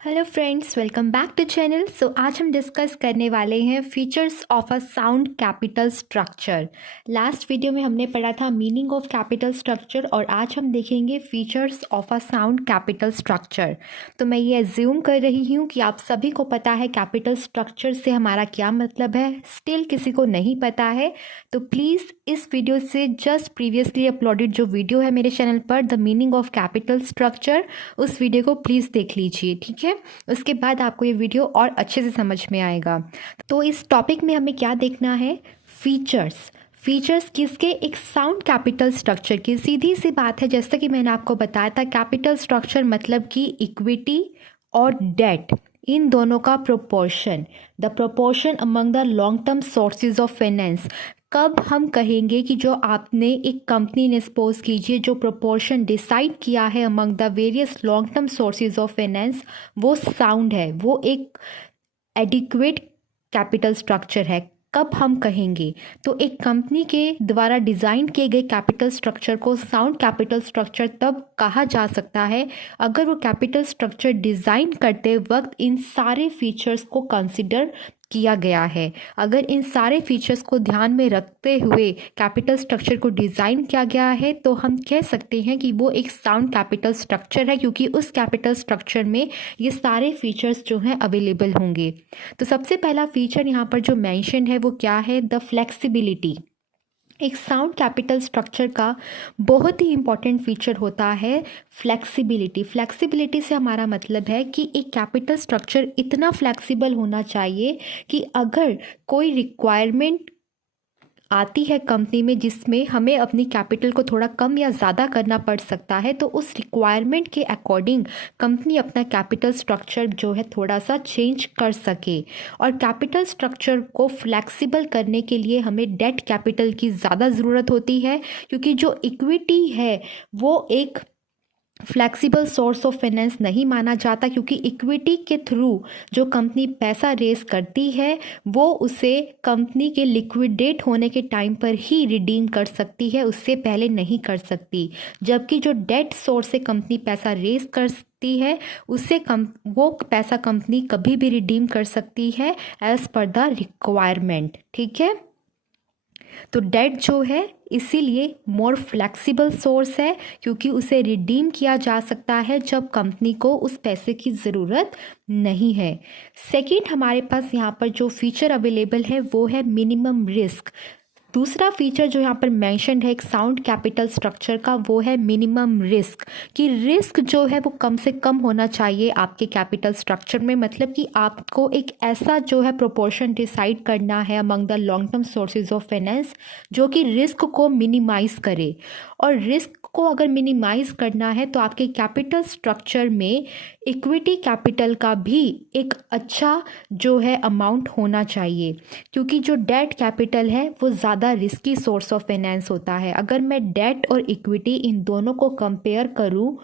Hello friends, welcome back to channel. आज हम discuss करने वाले हैं features of a sound capital structure. Last video में हमने पढ़ा था मीनिंग ऑफ कैपिटल स्ट्रक्चर और आज हम देखेंगे features of a sound capital structure. तो मैं ये एज्यूम कर रही हूँ कि आप सभी को पता है कैपिटल स्ट्रक्चर से हमारा क्या मतलब है। स्टिल किसी को नहीं पता है तो प्लीज़ इस वीडियो से जस्ट प्रीवियसली अपलोडेड जो वीडियो है मेरे चैनल पर the meaning of capital structure, उस वीडियो को प्लीज़ देख लीजिए, ठीक है। उसके बाद आपको ये वीडियो और अच्छे से समझ में आएगा। तो इस टॉपिक में हमें क्या देखना है? फीचर्स किसके? एक साउंड कैपिटल स्ट्रक्चर की। सीधी सी बात है, जैसा कि मैंने आपको बताया था, कैपिटल स्ट्रक्चर मतलब कि इक्विटी और डेट, इन दोनों का proportion, the proportion among the long term sources of finance. कब हम कहेंगे कि जो आपने एक कंपनी ने सपोज कीजिए जो प्रोपोर्शन डिसाइड किया है among the various long term sources of finance, वो साउंड है, वो एक एडिक्वेट कैपिटल स्ट्रक्चर है। कब हम कहेंगे? तो एक कंपनी के द्वारा डिज़ाइन किए गए कैपिटल स्ट्रक्चर को साउंड कैपिटल स्ट्रक्चर तब कहा जा सकता है अगर वो कैपिटल स्ट्रक्चर डिज़ाइन करते वक्त इन सारे फीचर्स को कंसिडर किया गया है। अगर इन सारे फीचर्स को ध्यान में रखते हुए कैपिटल स्ट्रक्चर को डिज़ाइन किया गया है तो हम कह सकते हैं कि वो एक साउंड कैपिटल स्ट्रक्चर है, क्योंकि उस कैपिटल स्ट्रक्चर में ये सारे फीचर्स जो हैं अवेलेबल होंगे। तो सबसे पहला फीचर यहाँ पर जो मेंशन है वो क्या है? The flexibility. एक साउंड कैपिटल स्ट्रक्चर का बहुत ही इम्पॉर्टेंट फीचर होता है फ्लेक्सिबिलिटी। फ्लेक्सिबिलिटी से हमारा मतलब है कि एक कैपिटल स्ट्रक्चर इतना फ्लेक्सिबल होना चाहिए कि अगर कोई रिक्वायरमेंट आती है कंपनी में जिसमें हमें अपनी कैपिटल को थोड़ा कम या ज़्यादा करना पड़ सकता है, तो उस रिक्वायरमेंट के अकॉर्डिंग कंपनी अपना कैपिटल स्ट्रक्चर जो है थोड़ा सा चेंज कर सके। और कैपिटल स्ट्रक्चर को फ्लेक्सिबल करने के लिए हमें डेट कैपिटल की ज़्यादा ज़रूरत होती है, क्योंकि जो इक्विटी है वो एक फ्लेक्सिबल सोर्स ऑफ फाइनेंस नहीं माना जाता, क्योंकि इक्विटी के थ्रू जो कंपनी पैसा रेज करती है वो उसे कंपनी के लिक्विडेट होने के टाइम पर ही रिडीम कर सकती है, उससे पहले नहीं कर सकती। जबकि जो डेट सोर्स से कंपनी पैसा रेज करती है उससे वो पैसा कंपनी कभी भी रिडीम कर सकती है एज पर द रिक्वायरमेंट, ठीक है। तो डेट जो है इसीलिए मोर फ्लेक्सिबल सोर्स है, क्योंकि उसे रिडीम किया जा सकता है जब कंपनी को उस पैसे की ज़रूरत नहीं है। सेकंड, हमारे पास यहाँ पर जो फीचर अवेलेबल है वो है मिनिमम रिस्क। दूसरा फीचर जो यहाँ पर मेंशन्ड है एक साउंड कैपिटल स्ट्रक्चर का वो है मिनिमम रिस्क, कि रिस्क जो है वो कम से कम होना चाहिए आपके कैपिटल स्ट्रक्चर में। मतलब कि आपको एक ऐसा जो है प्रोपोर्शन डिसाइड करना है among the long term sources of finance जो कि रिस्क को मिनिमाइज करे। और रिस्क को अगर मिनिमाइज करना है तो आपके कैपिटल स्ट्रक्चर में इक्विटी कैपिटल का भी एक अच्छा जो है अमाउंट होना चाहिए, क्योंकि जो डेट कैपिटल है वो ज़्यादा रिस्की सोर्स ऑफ फाइनेंस होता है। अगर मैं डेट और इक्विटी इन दोनों को कंपेयर करूं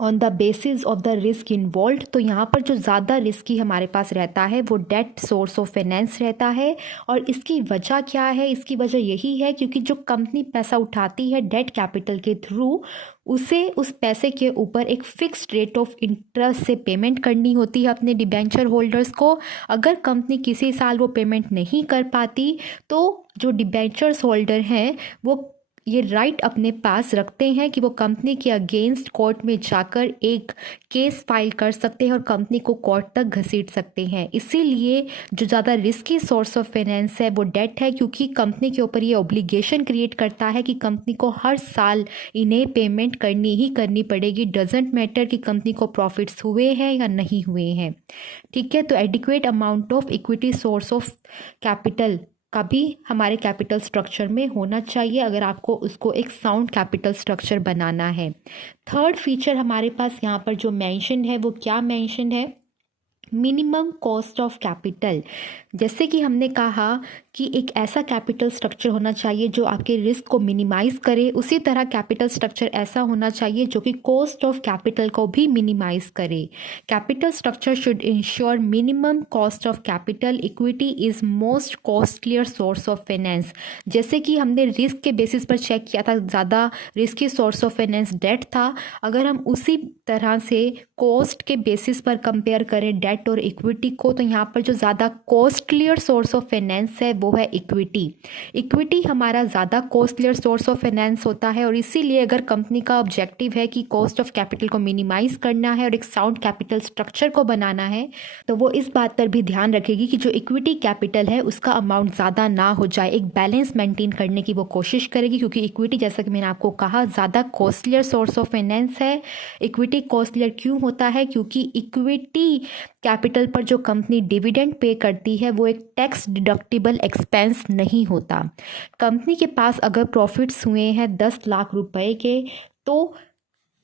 on the basis of the risk involve, तो यहाँ पर जो ज़्यादा रिस्की हमारे पास रहता है वो डेट सोर्स ऑफ फाइनेंस रहता है। और इसकी वजह क्या है? इसकी वजह यही है क्योंकि जो कंपनी पैसा उठाती है डेट कैपिटल के थ्रू, उसे उस पैसे के ऊपर एक फिक्स्ड रेट ऑफ इंटरेस्ट से पेमेंट करनी होती है अपने डिबेंचर होल्डर्स को। अगर कंपनी किसी साल वो पेमेंट नहीं कर पाती तो जो डिबेंचर्स होल्डर हैं वो ये राइट अपने पास रखते हैं कि वो कंपनी के अगेंस्ट कोर्ट में जाकर एक केस फाइल कर सकते हैं और कंपनी को कोर्ट तक घसीट सकते हैं। इसीलिए जो ज़्यादा रिस्की सोर्स ऑफ फाइनेंस है वो डेट है, क्योंकि कंपनी के ऊपर ये ऑब्लिगेशन क्रिएट करता है कि कंपनी को हर साल इन्हें पेमेंट करनी ही करनी पड़ेगी, डजेंट मैटर कि कंपनी को प्रॉफिट्स हुए हैं या नहीं हुए हैं, ठीक है। तो adequate amount of equity source of capital का भी हमारे कैपिटल स्ट्रक्चर में होना चाहिए अगर आपको उसको एक साउंड कैपिटल स्ट्रक्चर बनाना है। थर्ड फीचर हमारे पास यहाँ पर जो मेंशन है वो क्या मेंशन है? Minimum cost of capital. जैसे कि हमने कहा कि एक ऐसा कैपिटल स्ट्रक्चर होना चाहिए जो आपके रिस्क को मिनिमाइज करे, उसी तरह कैपिटल स्ट्रक्चर ऐसा होना चाहिए जो कि कॉस्ट ऑफ कैपिटल को भी मिनिमाइज करे। Capital structure should ensure minimum cost of capital, equity is most costlier source of finance. जैसे कि हमने रिस्क के बेसिस पर चेक किया था, ज़्यादा risky source of finance debt था। अगर हम उसी तरह से कॉस्ट के बेसिस पर कंपेयर करें डेट और इक्विटी को, तो यहाँ पर जो ज़्यादा कॉस्टलियर सोर्स ऑफ फाइनेंस है वो है इक्विटी। इक्विटी हमारा ज़्यादा कॉस्टलियर सोर्स ऑफ फाइनेंस होता है, और इसीलिए अगर कंपनी का ऑब्जेक्टिव है कि कॉस्ट ऑफ कैपिटल को मिनिमाइज करना है और एक साउंड कैपिटल स्ट्रक्चर को बनाना है, तो वो इस बात पर भी ध्यान रखेगी कि जो इक्विटी कैपिटल है उसका अमाउंट ज़्यादा ना हो जाए, एक बैलेंस मेंटेन करने की वो कोशिश करेगी। क्योंकि इक्विटी, जैसा कि मैंने आपको कहा, ज़्यादा कॉस्टलियर सोर्स ऑफ फाइनेंस है। इक्विटी कॉस्टलियर क्यों होता है? क्योंकि इक्विटी कैपिटल पर जो कंपनी डिविडेंड पे करती है वो एक टैक्स डिडक्टिबल एक्सपेंस नहीं होता। कंपनी के पास अगर प्रॉफिट्स हुए हैं 10 लाख रुपए के, तो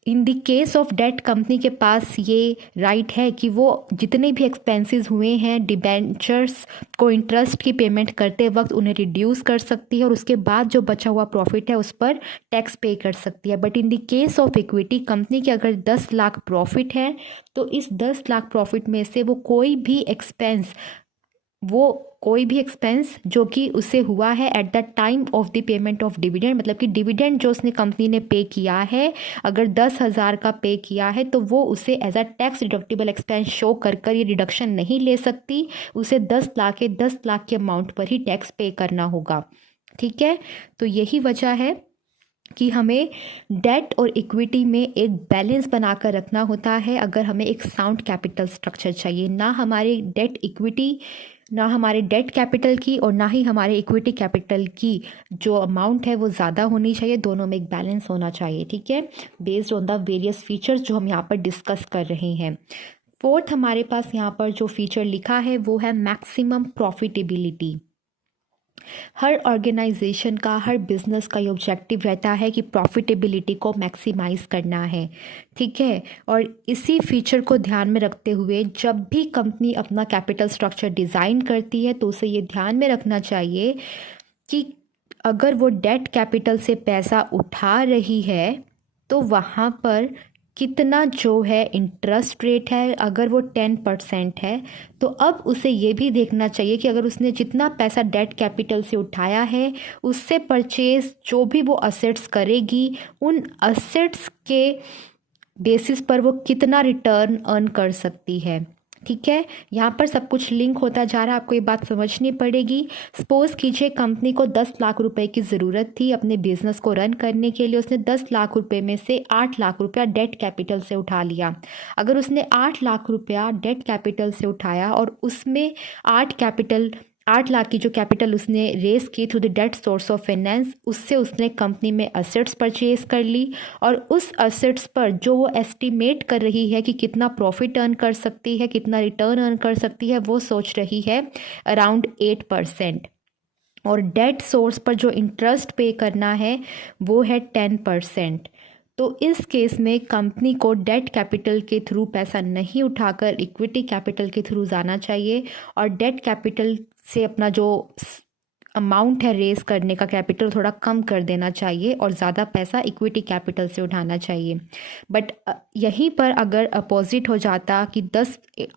in the case of debt company के पास ये राइट है कि वो जितने भी एक्सपेंसेस हुए हैं डिबेंचर्स को इंटरेस्ट की पेमेंट करते वक्त उन्हें रिड्यूस कर सकती है, और उसके बाद जो बचा हुआ प्रॉफिट है उस पर टैक्स पे कर सकती है। But in the case of equity, company के अगर 10 लाख प्रॉफिट है तो इस 10 लाख प्रॉफिट में से वो कोई भी एक्सपेंस जो कि उसे हुआ है at the time of the payment of dividend, मतलब कि डिविडेंड जो उसने कंपनी ने पे किया है, अगर 10,000 का पे किया है तो वो उसे as a tax deductible expense show कर ये डिडक्शन नहीं ले सकती। उसे 10 लाख के अमाउंट पर ही टैक्स पे करना होगा। ठीक है, तो यही वजह है कि हमें डेट और इक्विटी में एक बैलेंस बनाकर रखना होता है अगर हमें एक साउंड कैपिटल स्ट्रक्चर चाहिए। ना हमारे डेट कैपिटल की और ना ही हमारे इक्विटी कैपिटल की जो अमाउंट है वो ज़्यादा होनी चाहिए, दोनों में एक बैलेंस होना चाहिए। ठीक है, based on the various features जो हम यहाँ पर डिस्कस कर रहे हैं। फोर्थ हमारे पास यहाँ पर जो फीचर लिखा है वो है मैक्सिमम प्रॉफिटेबिलिटी। हर ऑर्गेनाइजेशन का, हर बिजनेस का ये ऑब्जेक्टिव रहता है कि प्रॉफिटेबिलिटी को मैक्सिमाइज करना है। ठीक है, और इसी फीचर को ध्यान में रखते हुए जब भी कंपनी अपना कैपिटल स्ट्रक्चर डिज़ाइन करती है तो उसे ये ध्यान में रखना चाहिए कि अगर वो डेट कैपिटल से पैसा उठा रही है तो वहाँ पर कितना जो है इंटरेस्ट रेट है। अगर वो 10% है तो अब उसे ये भी देखना चाहिए कि अगर उसने जितना पैसा डेट कैपिटल से उठाया है उससे परचेज जो भी वो असेट्स करेगी, उन असेट्स के बेसिस पर वो कितना रिटर्न अर्न कर सकती है। ठीक है, यहाँ पर सब कुछ लिंक होता जा रहा है, आपको ये बात समझनी पड़ेगी। सपोज कीजिए कंपनी को 10 लाख रुपए की ज़रूरत थी अपने बिजनेस को रन करने के लिए। उसने 10 लाख रुपए में से 8 लाख रुपया डेट कैपिटल से उठा लिया। अगर उसने 8 लाख रुपया डेट कैपिटल से उठाया और उसमें 8 लाख की जो कैपिटल उसने रेस की through the debt source of finance, उससे उसने कंपनी में असेट्स परचेज कर ली, और उस असेट्स पर जो वो एस्टिमेट कर रही है कि कितना प्रॉफिट अर्न कर सकती है, कितना रिटर्न अर्न कर सकती है, वो सोच रही है अराउंड 8%। और डेट सोर्स पर जो इंटरेस्ट पे करना है वो है 10%। तो इस केस में कंपनी को डेट कैपिटल के थ्रू पैसा नहीं उठाकर इक्विटी कैपिटल के थ्रू जाना चाहिए, और डेट कैपिटल से अपना जो अमाउंट है रेस करने का कैपिटल थोड़ा कम कर देना चाहिए और ज़्यादा पैसा इक्विटी कैपिटल से उठाना चाहिए। बट यहीं पर अगर अपोजिट हो जाता कि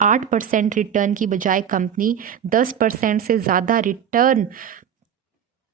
8% रिटर्न की बजाय कंपनी 10% से ज़्यादा रिटर्न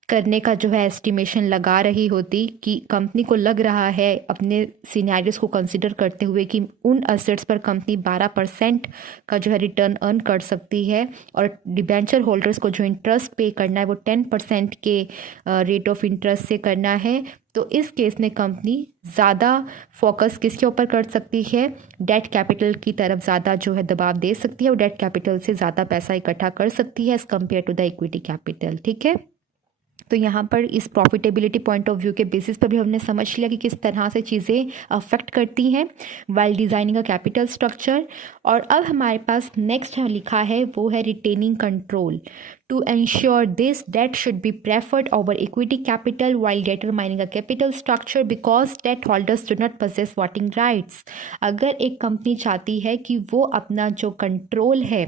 करने का जो है एस्टिमेशन लगा रही होती, कि कंपनी को लग रहा है अपने सिनेरियोस को कंसिडर करते हुए कि उन असेट्स पर कंपनी 12% का जो है रिटर्न अर्न कर सकती है, और डिबेंचर होल्डर्स को जो इंटरेस्ट पे करना है वो 10% के रेट ऑफ इंटरेस्ट से करना है, तो इस केस में कंपनी ज़्यादा फोकस किसके ऊपर कर सकती है? डेट कैपिटल की तरफ ज़्यादा जो है दबाव दे सकती है, और डेट कैपिटल से ज़्यादा पैसा इकट्ठा कर सकती है as compare to the equity capital. ठीक है, तो यहाँ पर इस प्रॉफिटेबिलिटी पॉइंट ऑफ व्यू के बेसिस पर भी हमने समझ लिया कि किस तरह से चीज़ें अफेक्ट करती हैं while designing a capital structure. और अब हमारे पास नेक्स्ट लिखा है वो है retaining control. To ensure this, debt should be preferred over equity capital while determining a capital structure because debt holders do not possess voting rights. अगर एक कंपनी चाहती है कि वो अपना जो कंट्रोल है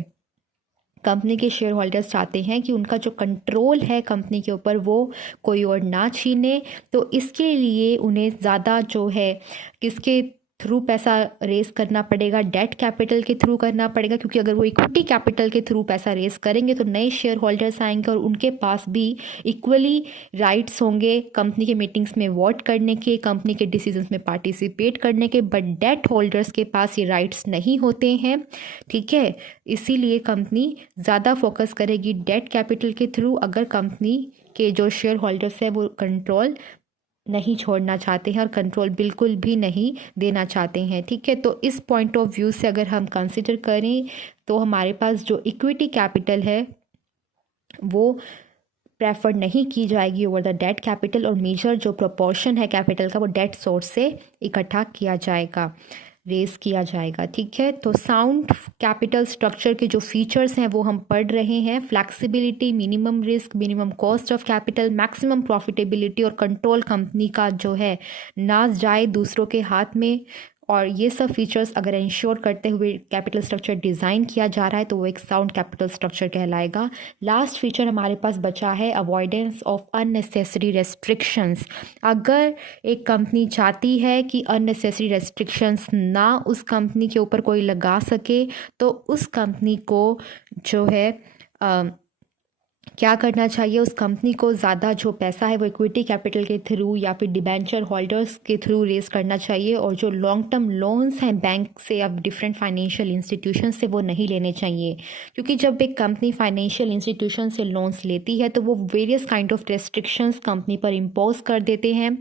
कंपनी के शेयर होल्डर्स चाहते हैं कि उनका जो कंट्रोल है कंपनी के ऊपर वो कोई और ना छीने। तो इसके लिए उन्हें ज़्यादा जो है किसके थ्रू पैसा रेस करना पड़ेगा, डेट कैपिटल के थ्रू करना पड़ेगा, क्योंकि अगर वो इक्विटी कैपिटल के थ्रू पैसा रेस करेंगे तो नए शेयर होल्डर्स आएंगे और उनके पास भी इक्वली राइट्स होंगे कंपनी के मीटिंग्स में वोट करने के, कंपनी के डिसीजंस में पार्टिसिपेट करने के। बट डेट होल्डर्स के पास ये राइट्स नहीं होते हैं, ठीक है। इसीलिए कंपनी ज़्यादा फोकस करेगी डेट कैपिटल के थ्रू, अगर कंपनी के जो शेयर होल्डर्स हैं वो कंट्रोल नहीं छोड़ना चाहते हैं और कंट्रोल बिल्कुल भी नहीं देना चाहते हैं, ठीक है। तो इस पॉइंट ऑफ व्यू से अगर हम कंसिडर करें तो हमारे पास जो इक्विटी कैपिटल है वो प्रेफर नहीं की जाएगी ओवर द डेट कैपिटल, और मेजर जो प्रोपोर्शन है कैपिटल का वो डेट सोर्स से इकट्ठा किया जाएगा, रेस किया जाएगा, ठीक है। तो साउंड कैपिटल स्ट्रक्चर के जो फीचर्स हैं वो हम पढ़ रहे हैं। Flexibility, minimum risk, minimum cost of capital, maximum profitability और कंट्रोल कंपनी का जो है ना जाए दूसरों के हाथ में। और ये सब फीचर्स अगर इंश्योर करते हुए कैपिटल स्ट्रक्चर डिज़ाइन किया जा रहा है तो वो एक साउंड कैपिटल स्ट्रक्चर कहलाएगा। लास्ट फीचर हमारे पास बचा है अवॉइडेंस ऑफ अननेसेसरी रेस्ट्रिक्शंस। अगर एक कंपनी चाहती है कि अननेसेसरी रेस्ट्रिक्शंस ना उस कंपनी के ऊपर कोई लगा सके तो उस कंपनी को जो है क्या करना चाहिए, उस कंपनी को ज़्यादा जो पैसा है वो इक्विटी कैपिटल के थ्रू या फिर डिबेंचर होल्डर्स के थ्रू रेस करना चाहिए, और जो लॉन्ग टर्म लोन्स हैं बैंक से या डिफरेंट फाइनेंशियल इंस्टीट्यूशन से वो नहीं लेने चाहिए। क्योंकि जब एक कंपनी फाइनेंशियल इंस्टीट्यूशन से लोन्स लेती है तो वो various kind of restrictions company पर इम्पोज कर देते हैं।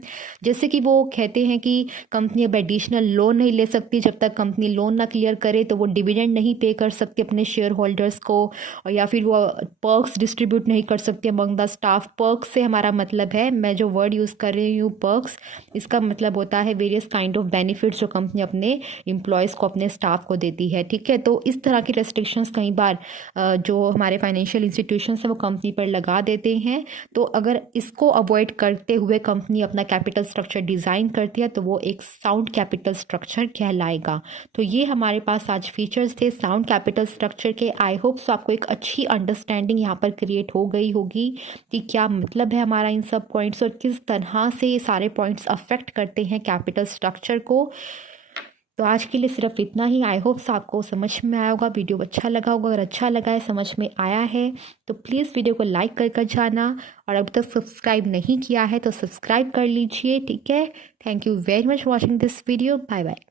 जैसे कि वो कहते हैं कि कंपनी अब एडिशनल लोन नहीं ले सकती जब तक कंपनी लोन ना क्लियर करे, तो वो डिविडेंड नहीं पे कर सकती अपने शेयर होल्डर्स को, और या फिर वो पर्क्स डिस्ट्रीब्यूट नहीं कर सकती अमंग द स्टाफ। पर्क्स से हमारा मतलब है, मैं जो वर्ड यूज़ कर रही हूँ पर्क्स, इसका मतलब होता है वेरियस काइंड ऑफ बेनिफिट्स जो कंपनी अपने एम्प्लॉयज़ को, अपने स्टाफ को देती है, ठीक है। तो इस तरह की रेस्ट्रिक्शंस कई बार जो हमारे फाइनेंशियल इंस्टीट्यूशंस हैं वो कंपनी पर लगा देते हैं। तो अगर इसको अवॉइड करते हुए कंपनी अपना कैपिटल स्ट्रक्चर डिज़ाइन करती है तो वो एक साउंड कैपिटल स्ट्रक्चर कहलाएगा। तो ये हमारे पास आज फीचर्स थे साउंड कैपिटल स्ट्रक्चर के। आई होप सो आपको एक अच्छी अंडरस्टैंडिंग यहाँ पर क्रिएट हो गई होगी कि क्या मतलब है हमारा इन सब पॉइंट्स और किस तरह से ये सारे पॉइंट्स अफेक्ट करते हैं कैपिटल स्ट्रक्चर को। तो आज के लिए सिर्फ इतना ही। आई होप आपको समझ में आया होगा, वीडियो अच्छा लगा होगा। अगर अच्छा लगा है, समझ में आया है तो प्लीज़ वीडियो को लाइक कर जाना, और अभी तक सब्सक्राइब नहीं किया है तो सब्सक्राइब कर लीजिए, ठीक है। Thank you very much watching this video. Bye bye.